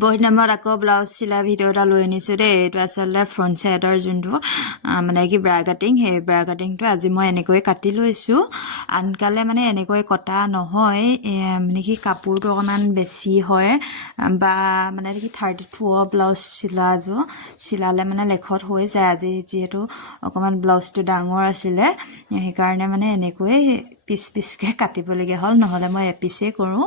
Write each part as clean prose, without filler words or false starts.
বহুত নামত আকৌ ব্লাউজ চিলা ভিডিঅ' এটা লৈ আনিছোঁ দেই। এইটো আচলতে ফ্ৰণ্ট চাইডৰ যোনটো মানে কি ব্ৰা কাটিং, সেই ব্ৰা কাটিংটো আজি মই এনেকৈ কাটি লৈছোঁ। আনকালে মানে এনেকৈ কটা নহয়, মানে কি কাপোৰটো অকণমান বেছি হয় বা মানে কি 32 ব্লাউজ চিলালে মানে লেখত হৈ যায়। আজি যিহেতু অকণমান ব্লাউজটো ডাঙৰ আছিলে, সেইকাৰণে মানে এনেকৈ পিচকৈ কাটিবলগীয়া হ'ল, নহ'লে মই এপিচেই কৰোঁ।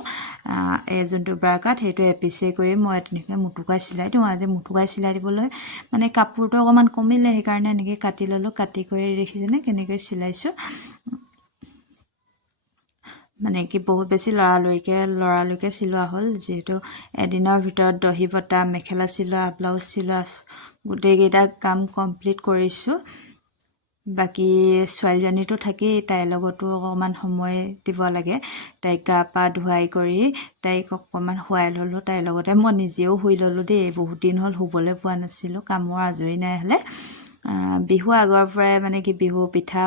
এই যোনটো ব্ৰা কাট সেইটো এপিচেই কৰি মই তেনেকৈ মুটুকাই চিলাই দিওঁ। আজি মুটুকাই চিলাই দিবলৈ মানে কাপোৰটো অকণমান কমিলে, সেইকাৰণে এনেকৈ কাটি ল'লোঁ। কাটি কৰি দেখিছেনে কেনেকৈ চিলাইছোঁ। মানে কি বহুত বেছি লৰালৰিকৈ চিলোৱা হ'ল, যিহেতু এদিনৰ ভিতৰত দহি বটা, মেখেলা চিলোৱা, ব্লাউজ চিলোৱা গোটেইকেইটা কাম কমপ্লিট কৰিছোঁ। বাকী ছোৱালীজনীতো থাকেই, তাইৰ লগতো অকণমান সময় দিব লাগে। তাইক গা পা ধুৱাই কৰি তাইক অকণমান শুৱাই ল'লোঁ। তাইৰ লগতে মই নিজেও শুই ল'লোঁ দেই। বহুত দিন হ'ল শুবলৈ পোৱা নাছিলোঁ, কামৰ আজৰি নাই হ'লে। বিহু আগৰ পৰাই মানে কি বিহু পিঠা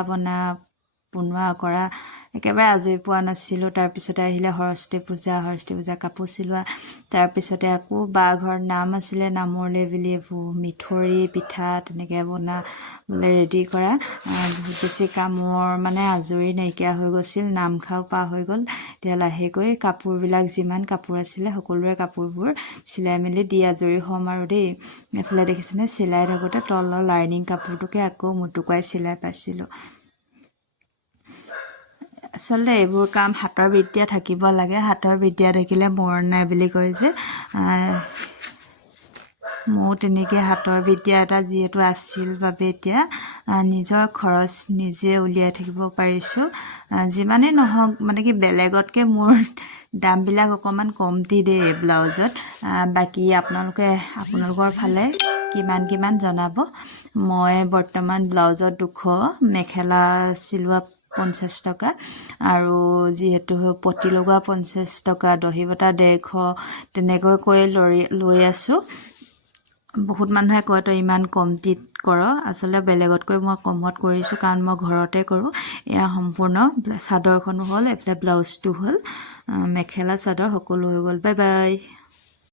বনোৱা কৰা একেবাৰে আজৰি পোৱা নাছিলোঁ। তাৰপিছতে আহিলে সৰস্বতী পূজা কাপোৰ চিলোৱা। তাৰপিছতে আকৌ বা ঘৰত নাম আছিলে, নামলৈ বুলি এইবোৰ মিঠৈ পিঠা তেনেকৈ বনাবলৈ ৰেডি কৰা। বহুত বেছি কামৰ মানে আজৰি নাইকিয়া হৈ গৈছিল, নাম খাও পাৰ হৈ গ'ল। এতিয়া লাহেকৈ কাপোৰবিলাক যিমান কাপোৰ আছিলে সকলোৰে কাপোৰবোৰ চিলাই মেলি দি আজৰি হ'ম আৰু দেই। এইফালে দেখিছেনে চিলাই থাকোঁতে তলৰ লাইনিং কাপোৰটোকে আকৌ মুটুকাই চিলাই পাইছিলোঁ। আচলতে এইবোৰ কাম হাতৰ বিদ্যা থাকিব লাগে। হাতৰ বিদ্যা থাকিলে মৰণ নাই বুলি কয় যে, ময়ো তেনেকৈ হাতৰ বিদ্যা এটা যিহেতু আছিল বাবে এতিয়া নিজৰ খৰচ নিজে উলিয়াই থাকিব পাৰিছোঁ। যিমানেই নহওক মানে কি বেলেগতকৈ মোৰ দামবিলাক অকণমান কমতি দেই ব্লাউজত। বাকী আপোনালোকৰ ফালে কিমান জনাব। মই বৰ্তমান ব্লাউজত 200, মেখেলা চিলোৱা 50 টকা, আৰু যিহেতু পতি লগোৱা 50 টকা, দহি বটা 150, তেনেকৈ কৈ লৈ আছোঁ। বহুত মানুহে কয় তই ইমান কমতিত কৰ। আচলতে বেলেগতকৈ মই কমত কৰিছোঁ, কাৰণ মই ঘৰতে কৰোঁ। এয়া সম্পূৰ্ণ চাদৰখনো হ'ল, এইফালে ব্লাউজটো হ'ল, মেখেলা চাদৰ সকলো হৈ গ'ল। Bye bye.